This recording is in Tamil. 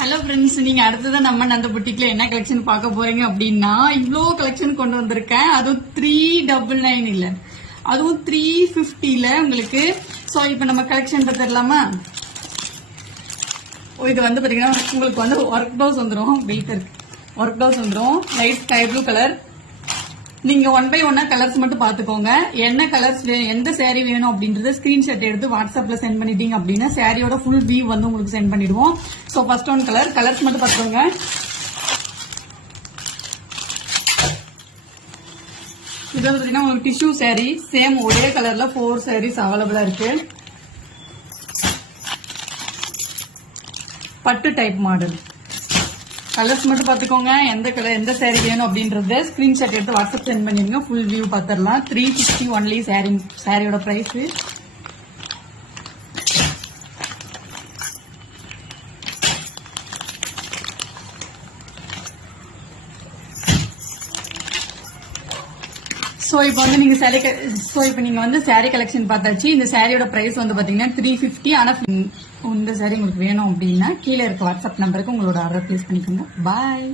ஹலோ ஃப்ரெண்ட்ஸ், நீங்க அடுத்ததான் நம்ம அந்த புட்டிக்ல என்ன கலெக்ஷன் பார்க்க போறீங்க அப்படின்னா, இவ்வளோ கலெக்ஷன் கொண்டு வந்திருக்கேன். அதுவும் 399 இல்ல, அதுவும் 350ல உங்களுக்கு. சோ இப்போ நம்ம கலெக்ஷன் பார்த்துடலாமா? இது வந்து பாத்தீங்கன்னா உங்களுக்கு வந்து ஒர்க் ப்ளவுஸ் வந்துடும். வெயிட் இருக்கு, ஒர்க் ப்ளவுஸ் வந்துடும். Light sky blue colour. நீங்க 1 by 1 கலர்ஸ் மட்டும் பாத்துக்கோங்க. என்ன கலர்ஸ் எந்த சாரீ வேணும் அப்படின்றத ஸ்கிரீன்ஷாட் எடுத்து வாட்ஸ்அப்ல சென்ட் பண்ணிட்டீங்க அப்படின்னா சாரியோட ஃபுல் வியூ வந்து உங்களுக்கு சென்ட் பண்ணிடுவோம். சோ ஃபர்ஸ்ட் ஒன் கலர்ஸ் மட்டும் பாத்துக்கோங்க. இது வந்து பாத்தீங்கன்னா உங்களுக்கு டிஷ்யூ சாரீ, சேம் ஒரே கலர்ல 4 சாரீஸ் அவைலபிளா இருக்கு. பட்டு டைப் மாடல். கலர்ஸ் மட்டும் பாத்துக்கோங்க. எந்த கலர் எந்த சாரீ வேணும் அப்படின்றத ஸ்கிரீன்ஷாட் எடுத்து வாட்ஸ்அப் சென்ட் பண்ணிருங்க. ஃபுல் வியூ பாத்திரலாம். 350 ஒன்லி சாரியோட பிரைஸ். சோ இப்போ வந்து நீங்க சாரீ கலெக்ஷன் பார்த்தாச்சு. இந்த சாரியோட பிரைஸ் வந்து பாத்தீங்கன்னா 350. ஆனா இந்த சாரீ உங்களுக்கு வேணும் அப்படின்னா கீழே இருக்க வாட்ஸ்அப் நம்பருக்கு உங்களோட ஆர்டர் பிளேஸ் பண்ணிக்கோங்க. பாய்.